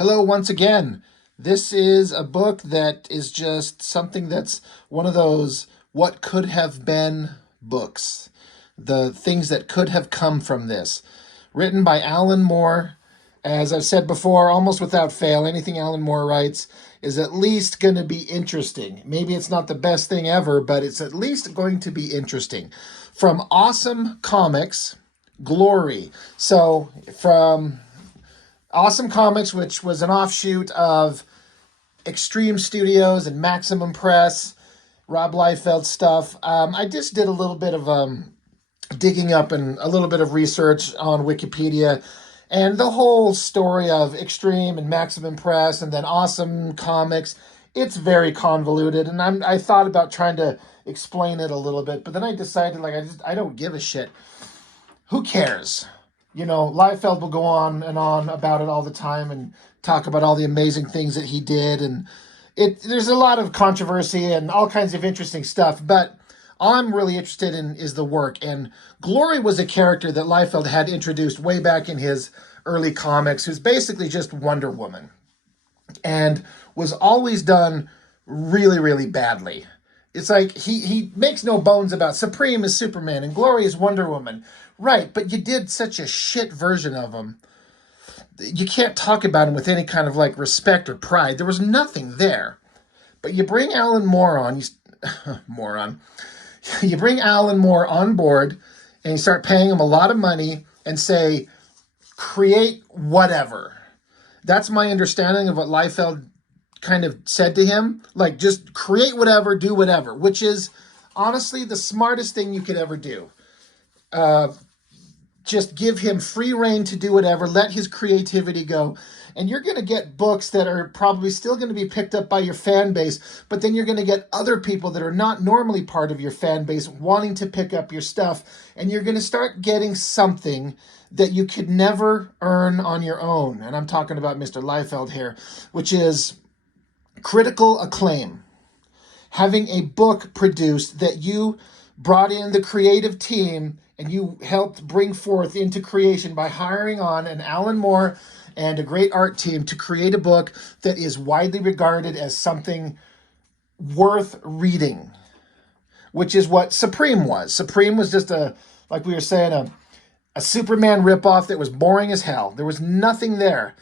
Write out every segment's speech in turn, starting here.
Hello once again. This is a book that is just something that's one of those what could have been books. The things that could have come from this. Written by Alan Moore. As I've said before, almost without fail, anything Alan Moore writes is at least going to be interesting. Maybe it's not the best thing ever, but it's at least going to be interesting. From Awesome Comics, Glory. So from Awesome Comics, which was an offshoot of Extreme Studios and Maximum Press, Rob Liefeld stuff. I just did a little bit of digging up and a little bit of research on Wikipedia, and the whole story of Extreme and Maximum Press and then Awesome Comics. It's very convoluted, and I thought about trying to explain it a little bit, but then I decided I don't give a shit. Who cares? You know, Liefeld will go on and on about it all the time and talk about all the amazing things that he did. And there's a lot of controversy and all kinds of interesting stuff. But all I'm really interested in is the work. And Glory was a character that Liefeld had introduced way back in his early comics, who's basically just Wonder Woman. And was always done really, really badly. It's like he makes no bones about Supreme is Superman and Glory is Wonder Woman. Right, but you did such a shit version of him. You can't talk about him with any kind of respect or pride. There was nothing there. But you bring Alan Moore on, moron. You bring Alan Moore on board and you start paying him a lot of money and say, create whatever. That's my understanding of what Liefeld kind of said to him. Just create whatever, do whatever, which is honestly the smartest thing you could ever do. Just give him free rein to do whatever, let his creativity go, and you're going to get books that are probably still going to be picked up by your fan base, but then you're going to get other people that are not normally part of your fan base wanting to pick up your stuff, and you're going to start getting something that you could never earn on your own. And I'm talking about Mr. Liefeld here, which is critical acclaim. Having a book produced that you brought in the creative team and you helped bring forth into creation by hiring on an Alan Moore and a great art team to create a book that is widely regarded as something worth reading, which is what Supreme was. Supreme was just like we were saying, a Superman ripoff that was boring as hell. There was nothing there.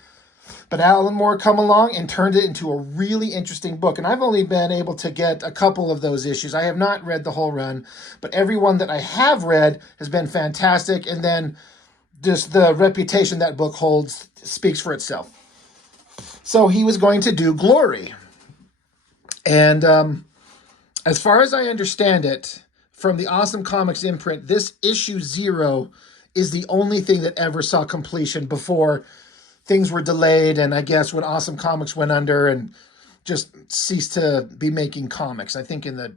But Alan Moore come along and turned it into a really interesting book. And I've only been able to get a couple of those issues. I have not read the whole run, but every one that I have read has been fantastic. And then just the reputation that book holds speaks for itself. So he was going to do Glory. And as far as I understand it, from the Awesome Comics imprint, this issue 0 is the only thing that ever saw completion before things were delayed, and I guess when Awesome Comics went under and just ceased to be making comics. I think in the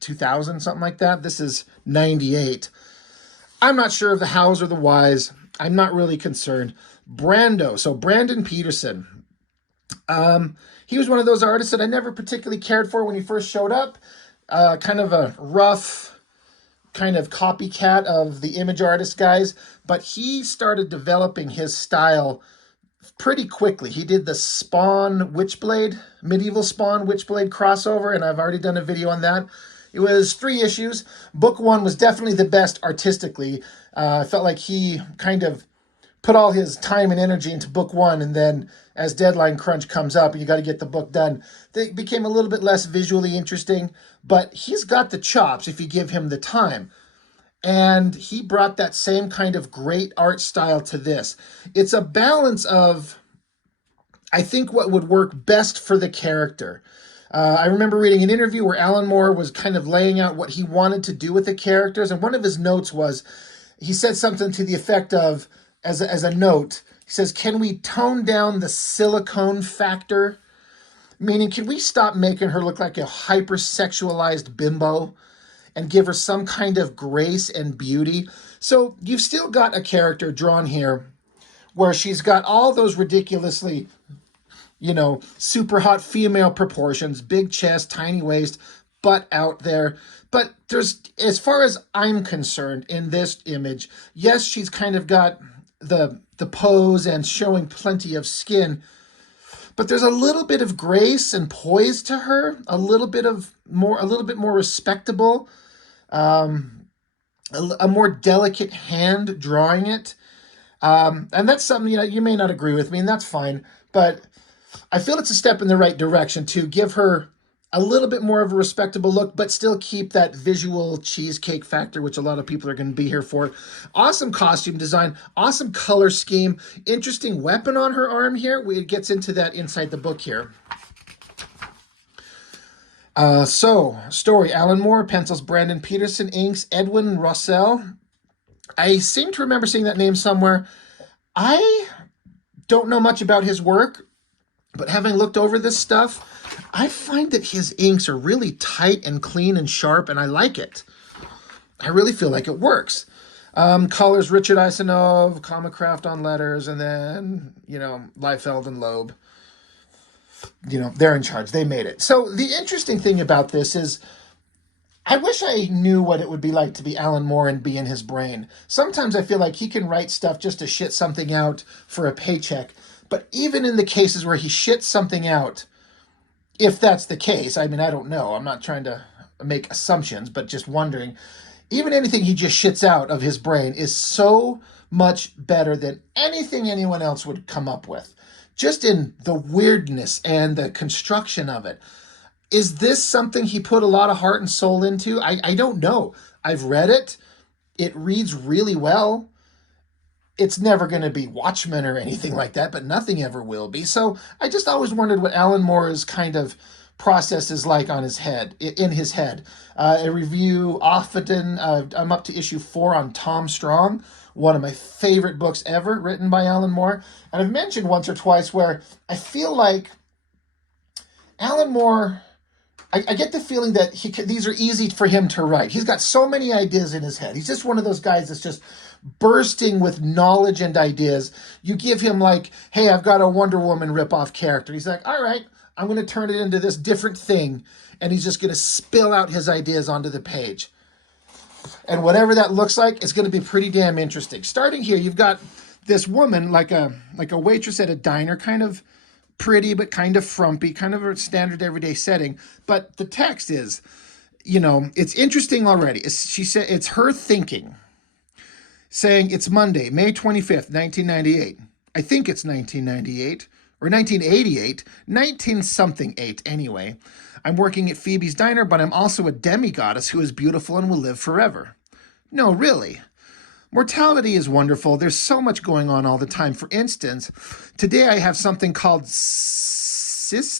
2000, something like that. This is 98. I'm not sure of the hows or the whys. I'm not really concerned. Brando, so Brandon Peterson. He was one of those artists that I never particularly cared for when he first showed up. Kind of a rough kind of copycat of the Image Artist guys, but he started developing his style pretty quickly. He did the Spawn Witchblade, Medieval Spawn Witchblade crossover, and I've already done a video on that. It was 3 issues. Book 1 was definitely the best artistically. I felt like he kind of put all his time and energy into book 1, and then as deadline crunch comes up and you got to get the book done, it became a little bit less visually interesting, but he's got the chops if you give him the time. And he brought that same kind of great art style to this. It's a balance of, I think, what would work best for the character. I remember reading an interview where Alan Moore was kind of laying out what he wanted to do with the characters, and one of his notes was, he said something to the effect of, as a note, he says, can we tone down the silicone factor? Meaning, can we stop making her look like a hypersexualized bimbo and give her some kind of grace and beauty? So you've still got a character drawn here where she's got all those ridiculously, super hot female proportions, big chest, tiny waist, butt out there. But there's, as far as I'm concerned in this image, yes, she's kind of got the pose and showing plenty of skin, but there's a little bit of grace and poise to her, a little bit more respectable, a more delicate hand drawing it. And that's something, you may not agree with me, and that's fine, but I feel it's a step in the right direction to give her a little bit more of a respectable look, but still keep that visual cheesecake factor, which a lot of people are going to be here for. Awesome costume design, awesome color scheme, interesting weapon on her arm here. It gets into that inside the book here. Story, Alan Moore, pencils Brandon Peterson, inks Edwin Rossell. I seem to remember seeing that name somewhere. I don't know much about his work, but having looked over this stuff, I find that his inks are really tight and clean and sharp, and I like it. I really feel like it works. Colors, Richard Isanov, Comicraft on letters, and then, Liefeld and Loeb. They're in charge. They made it. So the interesting thing about this is I wish I knew what it would be like to be Alan Moore and be in his brain. Sometimes I feel like he can write stuff just to shit something out for a paycheck. But even in the cases where he shits something out, if that's the case, I don't know. I'm not trying to make assumptions, but just wondering. Even anything he just shits out of his brain is so much better than anything anyone else would come up with. Just in the weirdness and the construction of it. Is this something he put a lot of heart and soul into? I don't know. I've read it. It reads really well. It's never going to be Watchmen or anything like that, but nothing ever will be. So I just always wondered what Alan Moore's kind of process is like in his head. A review often, I'm up to issue 4 on Tom Strong, one of my favorite books ever written by Alan Moore. And I've mentioned once or twice where I feel like Alan Moore, I get the feeling that these are easy for him to write. He's got so many ideas in his head. He's just one of those guys that's just bursting with knowledge and ideas. You give him hey, I've got a Wonder Woman ripoff character. He's like, all right, I'm going to turn it into this different thing. And he's just going to spill out his ideas onto the page. And whatever that looks like, it's going to be pretty damn interesting. Starting here, you've got this woman, like a waitress at a diner, kind of pretty but kind of frumpy, kind of a standard everyday setting. But the text is, it's interesting already. She said it's her thinking, saying it's Monday, May 25th, 1998. I think it's 1998 or 1988, 19-something-8 anyway. I'm working at Phoebe's Diner, but I'm also a demigoddess who is beautiful and will live forever. No, really. Mortality is wonderful. There's so much going on all the time. For instance, today I have something called cystitis?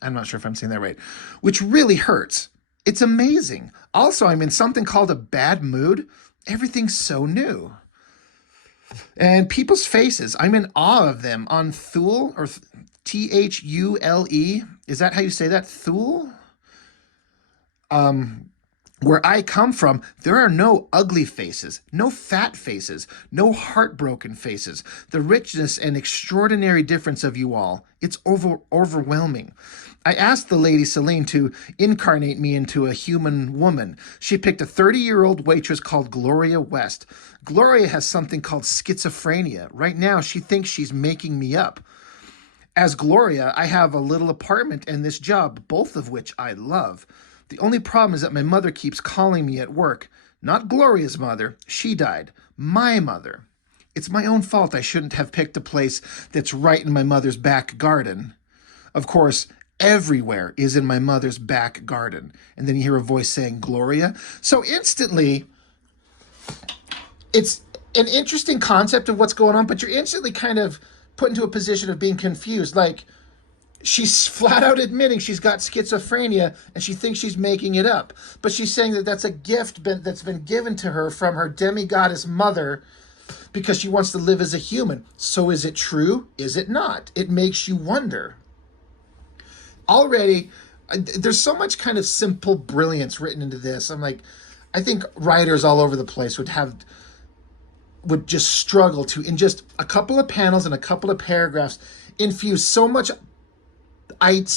I'm not sure if I'm saying that right, which really hurts. It's amazing. Also, I'm in something called a bad mood. Everything's so new. And people's faces, I'm in awe of them on Thule, or Thule. Is that how you say that? Thule? Where I come from, there are no ugly faces, no fat faces, no heartbroken faces. The richness and extraordinary difference of you all, it's overwhelming. I asked the lady Celine to incarnate me into a human woman. She picked a 30-year-old waitress called Gloria West. Gloria has something called schizophrenia. Right now, she thinks she's making me up. As Gloria, I have a little apartment and this job, both of which I love. The only problem is that my mother keeps calling me at work. Not Gloria's mother. She died. My mother. It's my own fault I shouldn't have picked a place that's right in my mother's back garden. Of course, everywhere is in my mother's back garden. And then you hear a voice saying, Gloria. So instantly, it's an interesting concept of what's going on, but you're instantly kind of put into a position of being confused. She's flat out admitting she's got schizophrenia and she thinks she's making it up. But she's saying that that's a gift that's been given to her from her demigoddess mother because she wants to live as a human. So is it true? Is it not? It makes you wonder. Already, there's so much kind of simple brilliance written into this. I think writers all over the place would just struggle to, in just a couple of panels and a couple of paragraphs, infuse so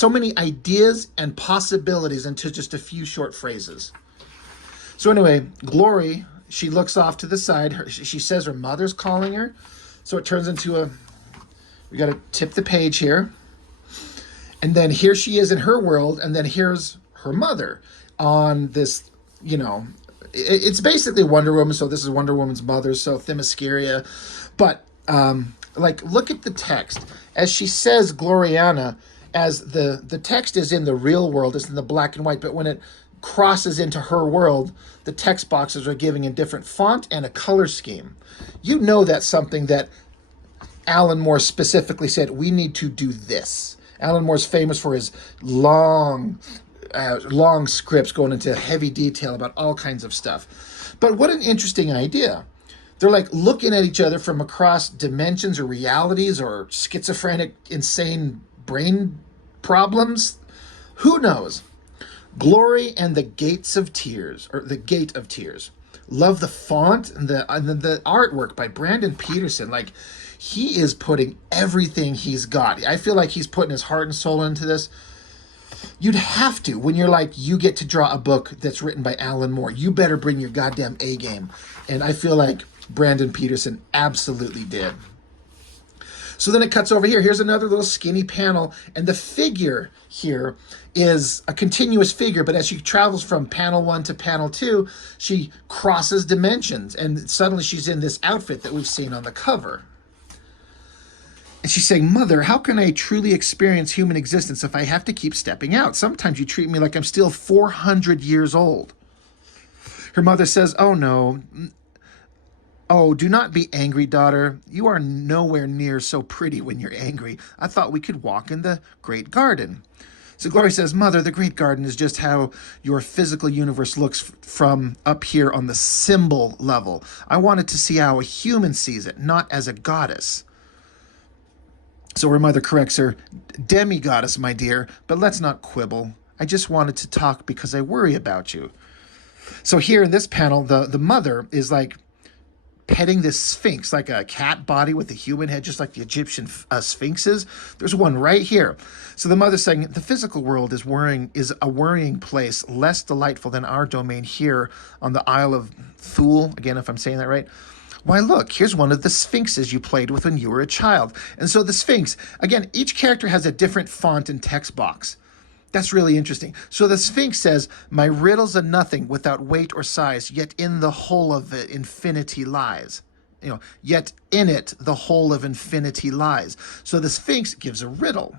many ideas and possibilities into just a few short phrases. So anyway, Glory, she looks off to the side. She says her mother's calling her. So it turns into we got to tip the page here. And then here she is in her world, and then here's her mother on this, it's basically Wonder Woman, so this is Wonder Woman's mother, so Themyscira. But, look at the text. As she says Gloriana, as the text is in the real world, it's in the black and white, but when it crosses into her world, the text boxes are giving a different font and a color scheme. You know that's something that Alan Moore specifically said, we need to do this. Alan Moore's famous for his long scripts going into heavy detail about all kinds of stuff. But what an interesting idea. They're like looking at each other from across dimensions or realities or schizophrenic, insane brain problems. Who knows? Glory and the Gates of Tears, or the Gate of Tears. Love the font and the artwork by Brandon Peterson. He is putting everything he's got. I feel like he's putting his heart and soul into this. You'd have to. When you get to draw a book that's written by Alan Moore, you better bring your goddamn A game. And I feel like Brandon Peterson absolutely did. So then it cuts over here. Here's another little skinny panel. And the figure here is a continuous figure, but as she travels from panel 1 to panel 2, she crosses dimensions. And suddenly she's in this outfit that we've seen on the cover. And she's saying, Mother, how can I truly experience human existence if I have to keep stepping out? Sometimes you treat me like I'm still 400 years old. Her mother says, oh, no. Oh, do not be angry, daughter. You are nowhere near so pretty when you're angry. I thought we could walk in the great garden. So Glory says, Mother, the great garden is just how your physical universe looks from up here on the symbol level. I wanted to see how a human sees it, not as a goddess. So her mother corrects her, demi-goddess, my dear, but let's not quibble. I just wanted to talk because I worry about you. So here in this panel, the mother is petting this sphinx, like a cat body with a human head, just like the Egyptian sphinxes. There's one right here. So the mother's saying, the physical world is a worrying place, less delightful than our domain here on the Isle of Thule, again, if I'm saying that right. Why, look, here's one of the sphinxes you played with when you were a child. And so the sphinx, again, each character has a different font and text box. That's really interesting. So the sphinx says, my riddles are nothing without weight or size, yet in the whole of it infinity lies. Yet in it the whole of infinity lies. So the sphinx gives a riddle.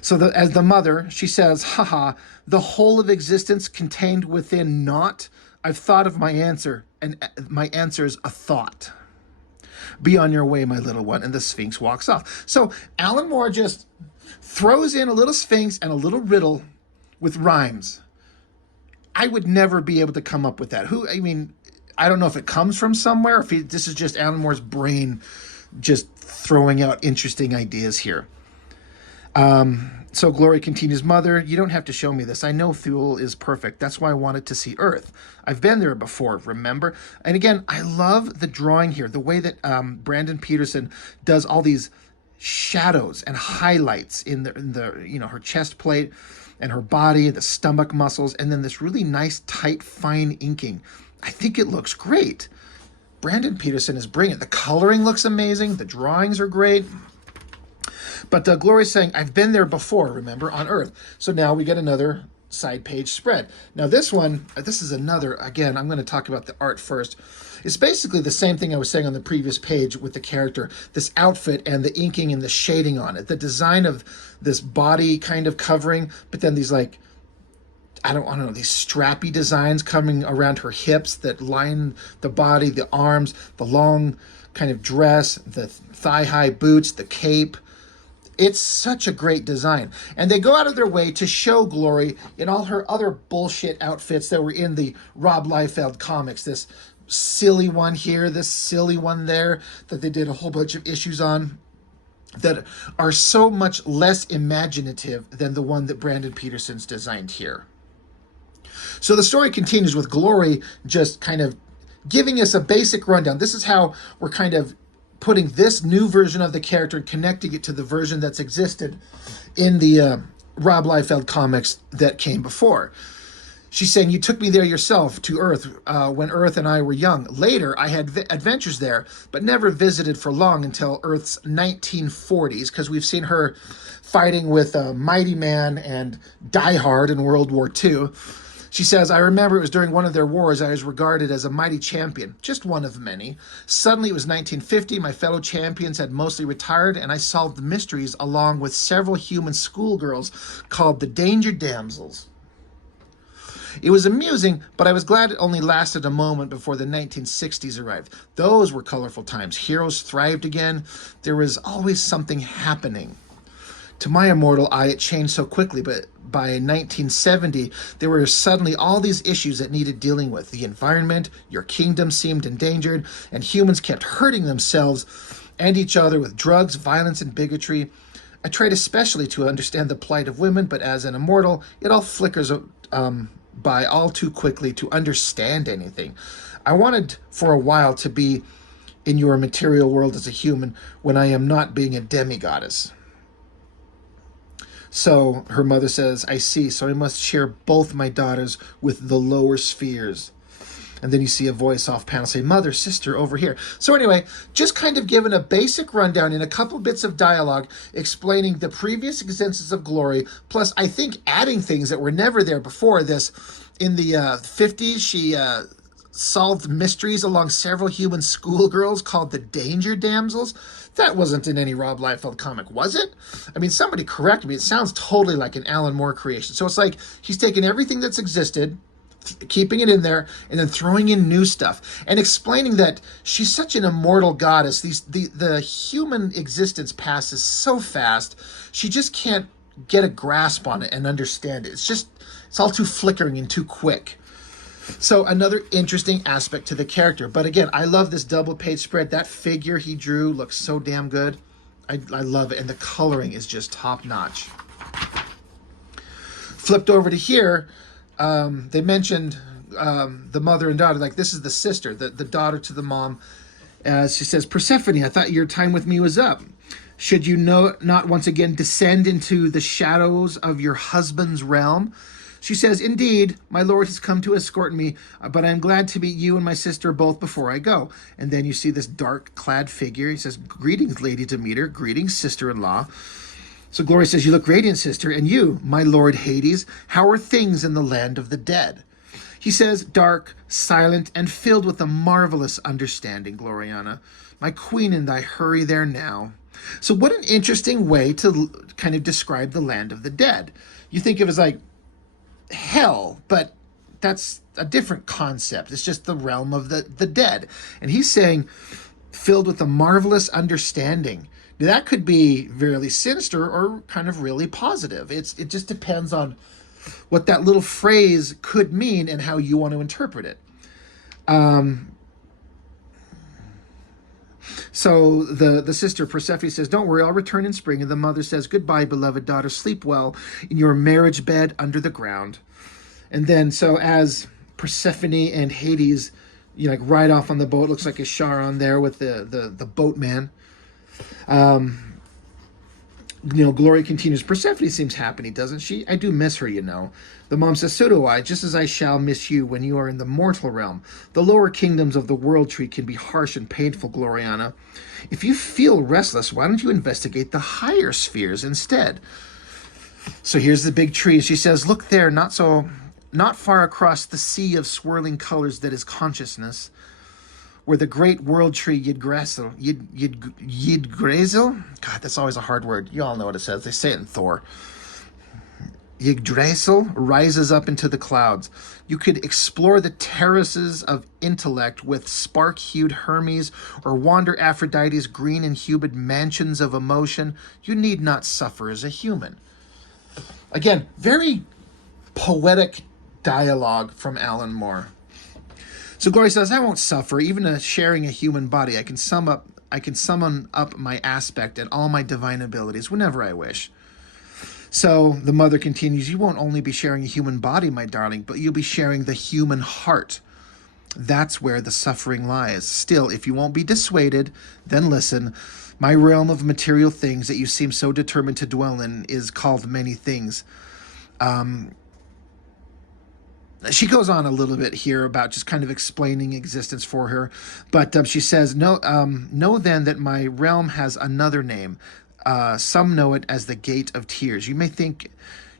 So as the mother, she says, haha, the whole of existence contained within naught. I've thought of my answer, and my answer's a thought. Be on your way, my little one. And the sphinx walks off. So Alan Moore just throws in a little sphinx and a little riddle with rhymes. I would never be able to come up with that. I don't know if it comes from somewhere, if this is just Alan Moore's brain just throwing out interesting ideas here. So Glory continues, Mother, you don't have to show me this. I know Thule is perfect. That's why I wanted to see Earth. I've been there before, remember? And again, I love the drawing here, the way that Brandon Peterson does all these shadows and highlights in the her chest plate and her body, the stomach muscles, and then this really nice, tight, fine inking. I think it looks great. Brandon Peterson is brilliant. The coloring looks amazing. The drawings are great. But Glory's saying, I've been there before, remember, on Earth. So now we get another side page spread. Now this one, this is another, again, I'm going to talk about the art first. It's basically the same thing I was saying on the previous page with the character, this outfit and the inking and the shading on it. The design of this body kind of covering, but then these I don't know, these strappy designs coming around her hips that line the body, the arms, the long kind of dress, the thigh-high boots, the cape. It's such a great design. And they go out of their way to show Glory in all her other bullshit outfits that were in the Rob Liefeld comics. This silly one here, this silly one there, that they did a whole bunch of issues on, that are so much less imaginative than the one that Brandon Peterson's designed here. So the story continues with Glory just kind of giving us a basic rundown. This is how we're kind of putting this new version of the character and connecting it to the version that's existed in the Rob Liefeld comics that came before. She's saying, you took me there yourself to Earth when Earth and I were young. Later, I had adventures there, but never visited for long until Earth's 1940s, because we've seen her fighting with Mighty Man and Die Hard in World War II. She says, I remember it was during one of their wars I was regarded as a mighty champion, just one of many. Suddenly it was 1950, my fellow champions had mostly retired, and I solved mysteries along with several human schoolgirls called the Danger Damsels. It was amusing, but I was glad it only lasted a moment before the 1960s arrived. Those were colorful times. Heroes thrived again. There was always something happening. To my immortal eye, it changed so quickly, but by 1970, there were suddenly all these issues that needed dealing with. The environment, your kingdom seemed endangered, and humans kept hurting themselves and each other with drugs, violence, and bigotry. I tried especially to understand the plight of women, but as an immortal, it all flickers by all too quickly to understand anything. I wanted for a while to be in your material world as a human when I am not being a demigoddess. So her mother says, I see, so I must share both my daughters with the lower spheres. And then you see a voice off panel say, mother, sister, over here. So anyway, just kind of given a basic rundown in a couple bits of dialogue explaining the previous existences of glory, plus I think adding things that were never there before this. In the 50s, she solved mysteries along several human schoolgirls called the Danger Damsels. That wasn't in any Rob Liefeld comic, was it? I mean, somebody correct me. It sounds totally like an Alan Moore creation. So it's like he's taken everything that's existed, keeping it in there, and then throwing in new stuff and explaining that she's such an immortal goddess. The human existence passes so fast, she just can't get a grasp on it and understand it. It's all too flickering and too quick. So another interesting aspect to the character. But again, I love this double page spread. That figure he drew looks so damn good. I love it. And the coloring is just top notch. Flipped over to here, they mentioned the mother and daughter. Like, this is the sister, the daughter to the mom. She says, Persephone, I thought your time with me was up. Should you not once again descend into the shadows of your husband's realm? She says, indeed, my lord has come to escort me, but I am glad to meet you and my sister both before I go. And then you see this dark-clad figure. He says, greetings, Lady Demeter. Greetings, sister-in-law. So Glory says, you look radiant, sister. And you, my lord Hades, how are things in the land of the dead? He says, dark, silent, and filled with a marvelous understanding, Gloriana. My queen and I hurry there now. So what an interesting way to kind of describe the land of the dead. You think of it as like hell, but that's a different concept. It's just the realm of the dead. And he's saying, filled with a marvelous understanding. Now, that could be really sinister or kind of really positive. It just depends on what that little phrase could mean and how you want to interpret it. So the sister Persephone says, don't worry, I'll return in spring. And the mother says, goodbye, beloved daughter. Sleep well in your marriage bed under the ground. And then, so as Persephone and Hades, like ride off on the boat, looks like a Charon there with the boatman. Glory continues, Persephone seems happy, doesn't she? I do miss her, The mom says, so do I, just as I shall miss you when you are in the mortal realm. The lower kingdoms of the world tree can be harsh and painful, Gloriana. If you feel restless, why don't you investigate the higher spheres instead? So here's the big tree. She says, look there, not far across the sea of swirling colors that is consciousness, where the great world tree Yggdrasil, God, that's always a hard word. You all know what it says. They say it in Thor. Yggdrasil rises up into the clouds. You could explore the terraces of intellect with spark-hued Hermes, or wander Aphrodite's green and humid mansions of emotion. You need not suffer as a human. Again, very poetic dialogue from Alan Moore. So Glory says, I won't suffer, even sharing a human body. I can summon up my aspect and all my divine abilities whenever I wish. So the mother continues, you won't only be sharing a human body, my darling, but you'll be sharing the human heart. That's where the suffering lies. Still, if you won't be dissuaded, then listen. My realm of material things that you seem so determined to dwell in is called many things. she goes on a little bit here about just kind of explaining existence for her, but she says, "No, know then that my realm has another name. Some know it as the Gate of Tears. You may think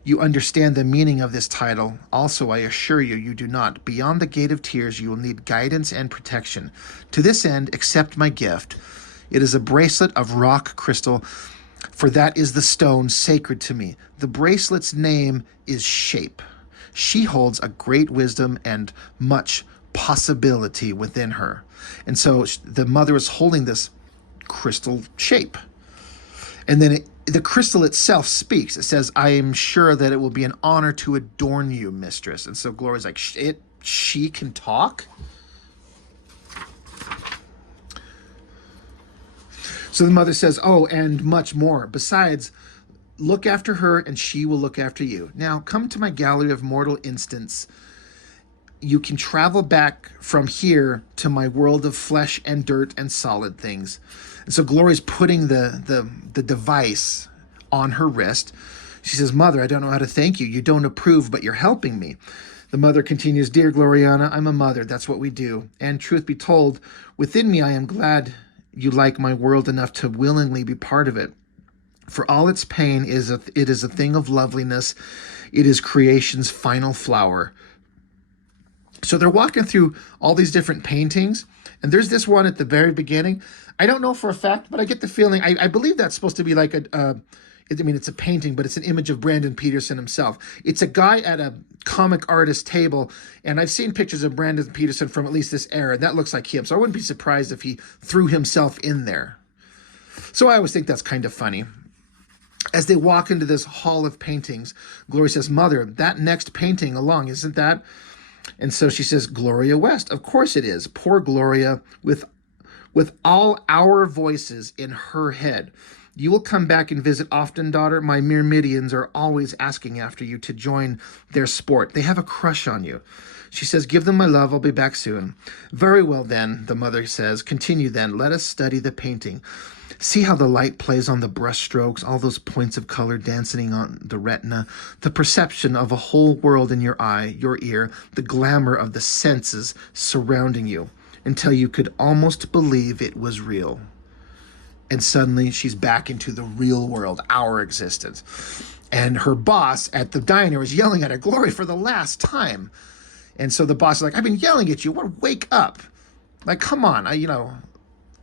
you understand the meaning of this title. Also, I assure you, you do not. Beyond the Gate of Tears, you will need guidance and protection. To this end, accept my gift. It is a bracelet of rock crystal, for that is the stone sacred to me. The bracelet's name is Shape. She holds a great wisdom and much possibility within her." And so the mother is holding this crystal shape. And then the crystal itself speaks. It says, "I am sure that it will be an honor to adorn you, mistress." And so Glory's like, she can talk? So the mother says, "Oh, and much more. Besides, look after her and she will look after you. Now come to my gallery of mortal instants. You can travel back from here to my world of flesh and dirt and solid things." And so Glory's putting the device on her wrist. She says, "Mother, I don't know how to thank you. You don't approve, but you're helping me." The mother continues, "Dear Gloriana, I'm a mother. That's what we do. And truth be told, within me I am glad you like my world enough to willingly be part of it. For all its pain, it is a thing of loveliness. It is creation's final flower." So they're walking through all these different paintings, and there's this one at the very beginning. I don't know for a fact, but I get the feeling, I believe that's supposed to be like it's a painting, but it's an image of Brandon Peterson himself. It's a guy at a comic artist table, and I've seen pictures of Brandon Peterson from at least this era, and that looks like him. So I wouldn't be surprised if he threw himself in there. So I always think that's kind of funny. As they walk into this hall of paintings, Glory says, "Mother, that next painting along, isn't that?" And so she says, "Gloria West. Of course it is. Poor Gloria, with all our voices in her head. You will come back and visit often, daughter. My Myrmidians are always asking after you to join their sport. They have a crush on you." She says, "Give them my love. I'll be back soon." "Very well then," the mother says. "Continue then. Let us study the painting. See how the light plays on the brush strokes, all those points of color dancing on the retina, the perception of a whole world in your eye, your ear, the glamour of the senses surrounding you, until you could almost believe it was real." And suddenly she's back into the real world, our existence. And her boss at the diner is yelling at her, "Glory, for the last time." And so the boss is like, "I've been yelling at you. What? Wake up. Like, come on."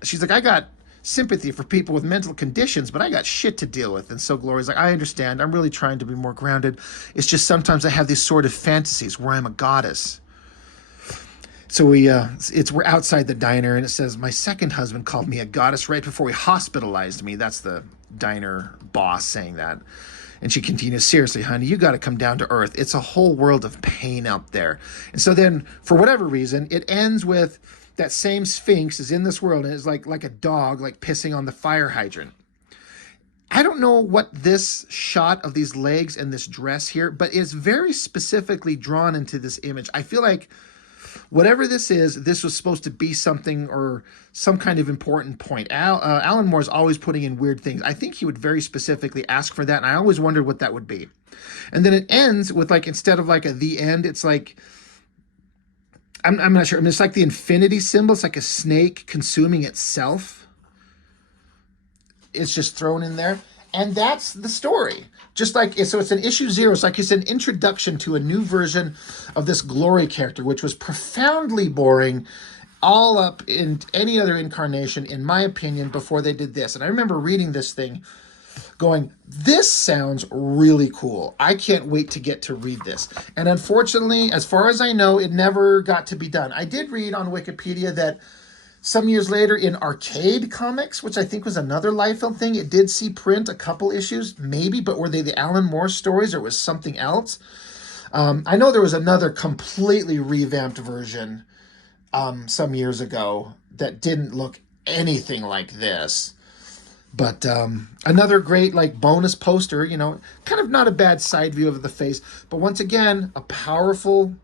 She's like, "I got sympathy for people with mental conditions, but I got shit to deal with." And so Glory's like, "I understand. I'm really trying to be more grounded. It's just sometimes I have these sort of fantasies where I'm a goddess." So we're outside the diner, and it says, "My second husband called me a goddess right before he hospitalized me." That's the diner boss saying that. And she continues, "Seriously, honey, you got to come down to earth. It's a whole world of pain out there." And so then, for whatever reason, it ends with that same Sphinx is in this world, and it's like a dog, like pissing on the fire hydrant. I don't know what this shot of these legs and this dress here, but it's very specifically drawn into this image. I feel like whatever this is, this was supposed to be something or some kind of important point. Alan Moore's always putting in weird things. I think he would very specifically ask for that, and I always wondered what that would be. And then it ends with, like, instead of like a the end, it's like, I'm not sure. I mean, it's like the infinity symbol. It's like a snake consuming itself. It's just thrown in there. And that's the story. Just like, so it's an issue 0. It's like it's an introduction to a new version of this Glory character, which was profoundly boring all up in any other incarnation, in my opinion, before they did this. And I remember reading this thing going, this sounds really cool. I can't wait to get to read this. And unfortunately, as far as I know, it never got to be done. I did read on Wikipedia that some years later in Arcade Comics, which I think was another Liefeld thing, it did see print a couple issues, maybe, but were they the Alan Moore stories or was something else? I know there was another completely revamped version some years ago that didn't look anything like this. But another great, like, bonus poster, you know, kind of not a bad side view of the face. But once again, a powerful,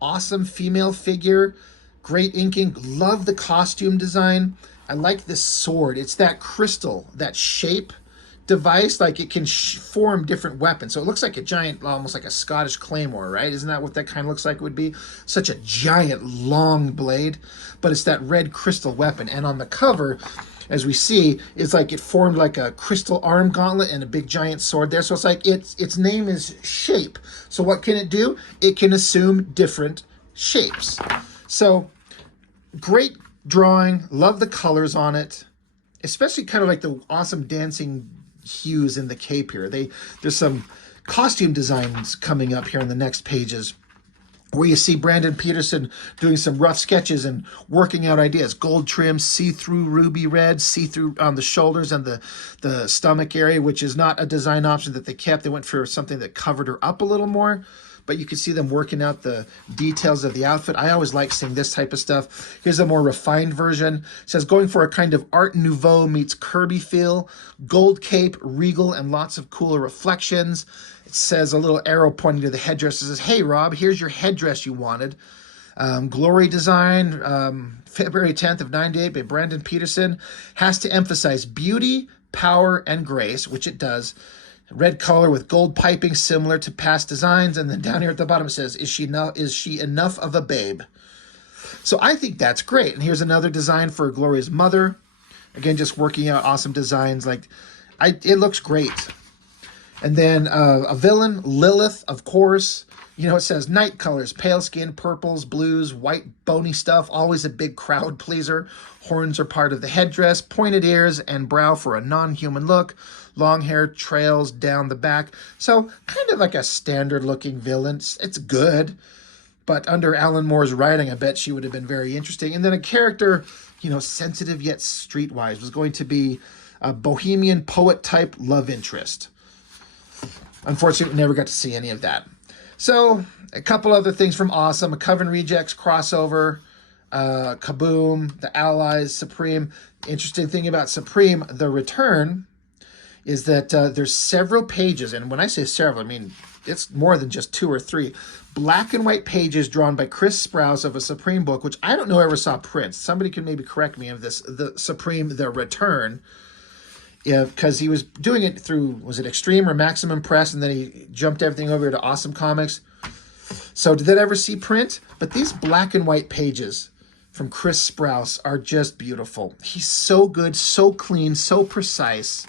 awesome female figure. Great inking. Love the costume design. I like this sword. It's that crystal, that shape device, like it can form different weapons. So it looks like a giant, almost like a Scottish claymore, right? Isn't that what that kind of looks like it would be? Such a giant long blade, but it's that red crystal weapon. And on the cover, as we see, it's like it formed like a crystal arm gauntlet and a big giant sword there. So it's like its name is Shape. So what can it do? It can assume different shapes. So great drawing. Love the colors on it, especially kind of like the awesome dancing hues in the cape here. There's some costume designs coming up here in the next pages where you see Brandon Peterson doing some rough sketches and working out ideas. Gold trim, see-through ruby red, see-through on the shoulders and the stomach area, which is not a design option that they kept. They went for something that covered her up a little more, but you can see them working out the details of the outfit. I always like seeing this type of stuff. Here's a more refined version. It says, going for a kind of Art Nouveau meets Kirby feel. Gold cape, regal, and lots of cool reflections. It says a little arrow pointing to the headdress. It says, hey, Rob, here's your headdress you wanted. Glory design, February 10th of 98 by Brandon Peterson. Has to emphasize beauty, power, and grace, which it does. Red color with gold piping similar to past designs. And then down here at the bottom it says, is she enough of a babe? So I think that's great. And here's another design for Gloria's mother. Again, just working out awesome designs. It looks great. And then a villain, Lilith, of course. You know, it says night colors, pale skin, purples, blues, white bony stuff, always a big crowd pleaser. Horns are part of the headdress, pointed ears and brow for a non-human look. Long hair trails down the back. So kind of like a standard looking villain. It's good. But under Alan Moore's writing, I bet she would have been very interesting. And then a character, you know, sensitive yet streetwise, was going to be a bohemian poet type love interest. Unfortunately, we never got to see any of that. So a couple other things from Awesome. A Coven Rejects crossover. Kaboom. The Allies. Supreme. Interesting thing about Supreme, The Return, is that there's several pages, and when I say several, I mean it's more than just 2 or 3, black and white pages drawn by Chris Sprouse of a Supreme book, which I don't know ever saw print. Somebody can maybe correct me of this, the Supreme, The Return, because he was doing it through, was it Extreme or Maximum Press, and then he jumped everything over to Awesome Comics. So did that ever see print? But these black and white pages from Chris Sprouse are just beautiful. He's so good, so clean, so precise.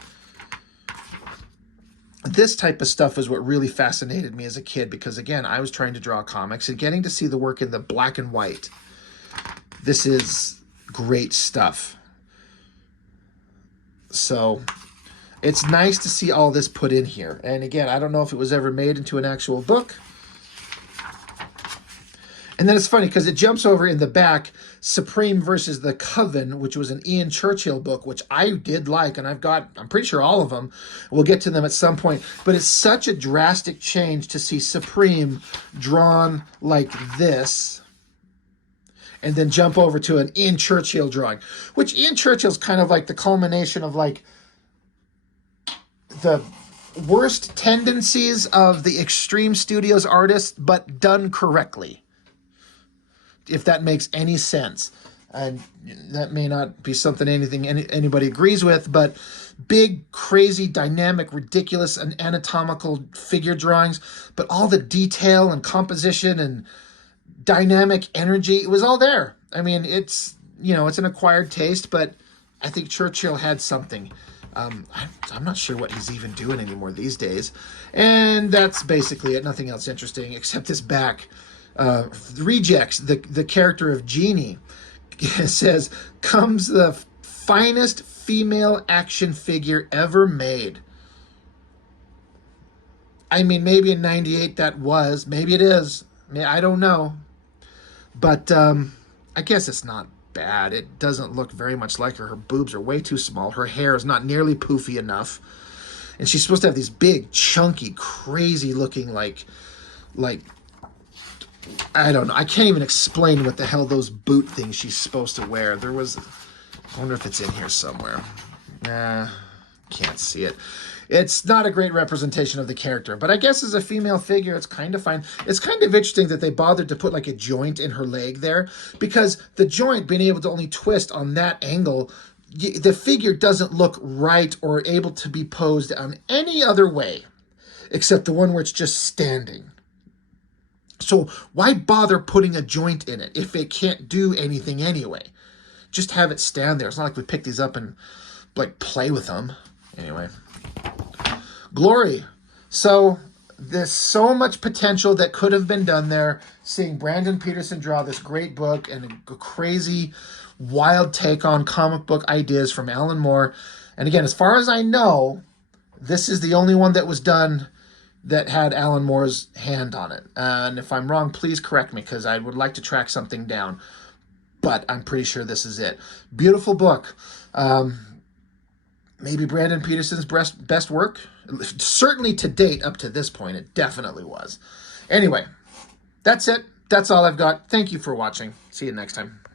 This type of stuff is what really fascinated me as a kid because, again, I was trying to draw comics and getting to see the work in the black and white. This is great stuff. So it's nice to see all this put in here. And again, I don't know if it was ever made into an actual book. And then it's funny because it jumps over in the back, Supreme versus the Coven, which was an Ian Churchill book, which I did like, and I'm pretty sure all of them. We'll get to them at some point. But it's such a drastic change to see Supreme drawn like this, and then jump over to an Ian Churchill drawing, which Ian Churchill's kind of like the culmination of like the worst tendencies of the Extreme Studios artists, but done correctly. If that makes any sense. And that may not be something anybody agrees with, but big, crazy, dynamic, ridiculous, and anatomical figure drawings, but all the detail and composition and dynamic energy, it was all there. I mean, it's an acquired taste, but I think Churchill had something. I'm not sure what he's even doing anymore these days. And that's basically it. Nothing else interesting except this back. Rejects, the character of Jeannie, says, comes the finest female action figure ever made. I mean, maybe in 98 that was. Maybe it is. I don't know. But I guess it's not bad. It doesn't look very much like her. Her boobs are way too small. Her hair is not nearly poofy enough. And she's supposed to have these big, chunky, crazy looking, like I don't know. I can't even explain what the hell those boot things she's supposed to wear. I wonder if it's in here somewhere. Nah, can't see it. It's not a great representation of the character, but I guess as a female figure, it's kind of fine. It's kind of interesting that they bothered to put like a joint in her leg there, because the joint being able to only twist on that angle the figure doesn't look right or able to be posed on any other way except the one where it's just standing. So why bother putting a joint in it if it can't do anything anyway? Just have it stand there. It's not like we pick these up and like play with them. Anyway, Glory. So there's so much potential that could have been done there. Seeing Brandon Peterson draw this great book and a crazy, wild take on comic book ideas from Alan Moore. And again, as far as I know, this is the only one that was done that had Alan Moore's hand on it. And if I'm wrong, please correct me, because I would like to track something down. But I'm pretty sure this is it. Beautiful book. Maybe Brandon Peterson's best work. Certainly to date, up to this point, it definitely was. Anyway, that's it. That's all I've got. Thank you for watching. See you next time.